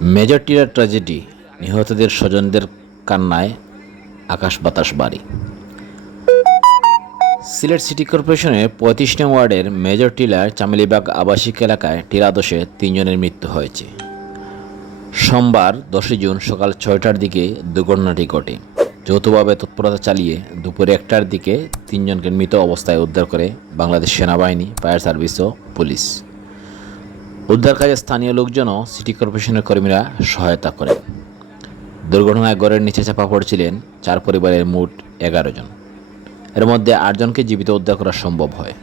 Major tiller tragedy, নিহতদের স্বজনদের কান্নায় আকাশ বাতাস বাড়ি। সিলেট সিটি কর্পোরেশনের ৩৫ নং ওয়ার্ডের মেজর টিলার চামেলিবাগ আবাসিক এলাকায় টিলাদোষে ৩ জনের মৃত্যু হয়েছে। সোমবার ১০ জুন সকাল ৬টার দিকে দুর্ঘটনাটি ঘটে। যৌথভাবে তৎপরতা চালিয়ে দুপুরে ১টার দিকে ৩ জনকে মৃত অবস্থায় উদ্ধার করে বাংলাদেশ সেনাবাহিনী, ফায়ার সার্ভিস ও পুলিশ। উদ্ধার কাজে স্থানীয় লোকজনও সিটি কর্পোরেশনের কর্মীরা সহায়তা করেন। দুর্ঘটনায় ঘরের নিচে চাপা পড়েছিলেন ৪ পরিবারের মোট ১১ জন। এর মধ্যে ৮ জনকে জীবিত উদ্ধার করা সম্ভব হয়।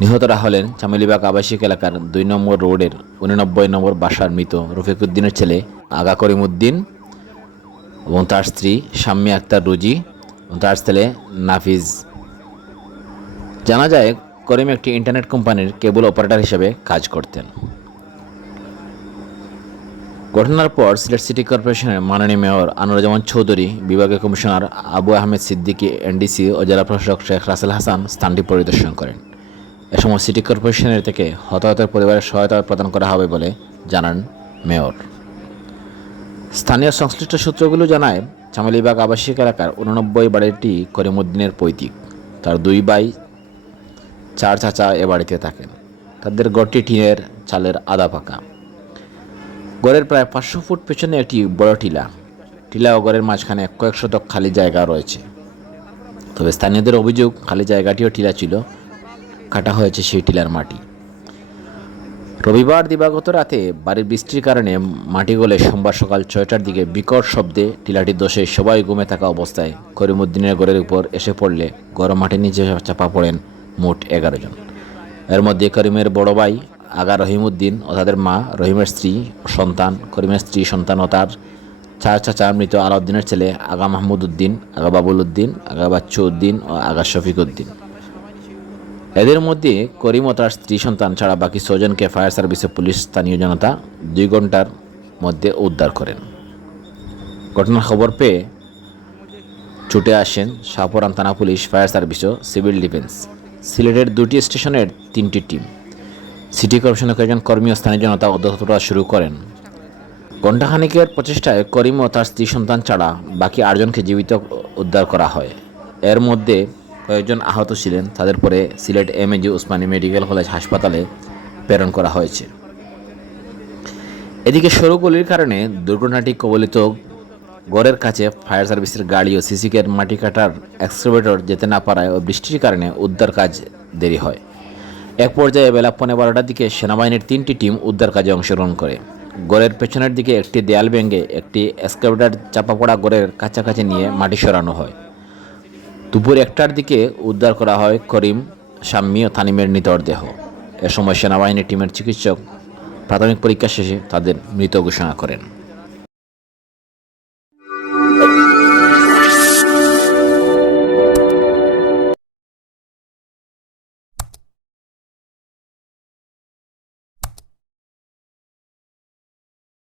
নিহতরা হলেন চামেলিবাগ আবাসিক এলাকার ২ নম্বর রোডের ৮৯ নম্বর বাসার মৃত রফিক উদ্দিনের ছেলে আগা করিম উদ্দিন এবং তার স্ত্রী শাম্মী আক্তার রুজি এবং তার ছেলে নাফিজ। জানা যায়, করিম একটি ইন্টারনেট কোম্পানির কেবল অপারেটর হিসেবে কাজ করতেন। ঘটনার পর সিলেট সিটি কর্পোরেশনের মাননীয় মেয়র আনোয়ারুজ্জামান চৌধুরী, বিভাগীয় কমিশনার আবু আহমেদ সিদ্দিকী, এনডিসি ও জেলা প্রশাসক শেখ রাসেল হাসান স্থানটি পরিদর্শন করেন। এ সময় সিটি কর্পোরেশনের থেকে হতাহতের পরিবারের সহায়তা প্রদান করা হবে বলে জানান মেয়র। স্থানীয় সংশ্লিষ্ট সূত্রগুলো জানায়, চামেলিবাগ আবাসিক এলাকার ৮৯ বাড়িটি করিম উদ্দিনের পৈতৃক। তার 2 ভাই, 4 চাচা এ বাড়িতে থাকেন। তাদের ঘরটি টিনের চালের আধা পাকা। ঘরের প্রায় ৫০০ ফুট পেছনে একটি বড় টিলা ও ঘরের মাঝখানে কয়েক শতক খালি জায়গা রয়েছে। তবে স্থানীয়দের অভিযোগ, খালি জায়গাটিও টিলা ছিল, কাটা হয়েছে সেই টিলার মাটি। রবিবার দিবাগত রাতে বাড়ির বৃষ্টির কারণে মাটি গলে সোমবার সকাল ৬টার দিকে বিকট শব্দে টিলাটির দোষে সবাই ঘুমে থাকা অবস্থায় করিমউদ্দিনের ঘরের উপর এসে পড়লে গরম মাটির নিচে চাপা পড়েন মোট ১১ জন। এর মধ্যে করিমের বড় ভাই আগা রহিম উদ্দিন ও তাদের মা, রহিমের স্ত্রী ও সন্তান, করিমের স্ত্রী, সন্তান ও তার 4 চাচা মৃত আলাউদ্দিনের ছেলে আগা মাহমুদ উদ্দিন, আগা বাবুল উদ্দিন, আগা বাচ্চু উদ্দিন ও আগা শফিক উদ্দিন। এদের মধ্যে করিম ও তার স্ত্রী সন্তান ছাড়া বাকি 6 জনকে ফায়ার সার্ভিস ও পুলিশ স্থানীয় জনতা 2 ঘন্টার মধ্যে উদ্ধার করেন। ঘটনার খবর পেয়ে ছুটে আসেন শাহপুরান থানা পুলিশ, ফায়ার সার্ভিস ও সিভিল ডিফেন্স। সিলেটের 2টি স্টেশনের 3টি টিম, সিটি কর্পোরেশনের কয়েকজন কর্মী ও স্থানীয় জনতা উদ্ধার শুরু করেন। ঘণ্টাখানিকের প্রচেষ্টায় করিম ও তার স্ত্রী সন্তান ছাড়া বাকি 8 জনকে জীবিত উদ্ধার করা হয়। এর মধ্যে কয়েকজন আহত ছিলেন, তাদের পরে Sylhet MAG Usmani medical college হাসপাতালে প্রেরণ করা হয়েছে। এদিকে সরু গলির কারণে দুর্ঘটনাটি কবলিত গড়ের কাছে ফায়ার সার্ভিসের গাড়ি ও সিসিকের মাটি কাটার এক্সকাভেটর যেতে না পারায় ও বৃষ্টির কারণে উদ্ধার কাজ দেরি হয়। এক পর্যায়ে বেলা 12:15টার দিকে সেনাবাহিনীর 3টি টিম উদ্ধার কাজে অংশগ্রহণ করে। গড়ের পেছনের দিকে একটি দেয়াল ভেঙে একটি এক্সকাভেটর চাপা পড়া গড়ের কাছাকাছি নিয়ে মাটি সরানো হয়। দুপুর 1টার দিকে উদ্ধার করা হয় করিম, শাম্মী ও তানিমের মৃতদেহ। এ সময় সেনাবাহিনী টিমের চিকিৎসক প্রাথমিক পরীক্ষা শেষে তাদের মৃত ঘোষণা করেন।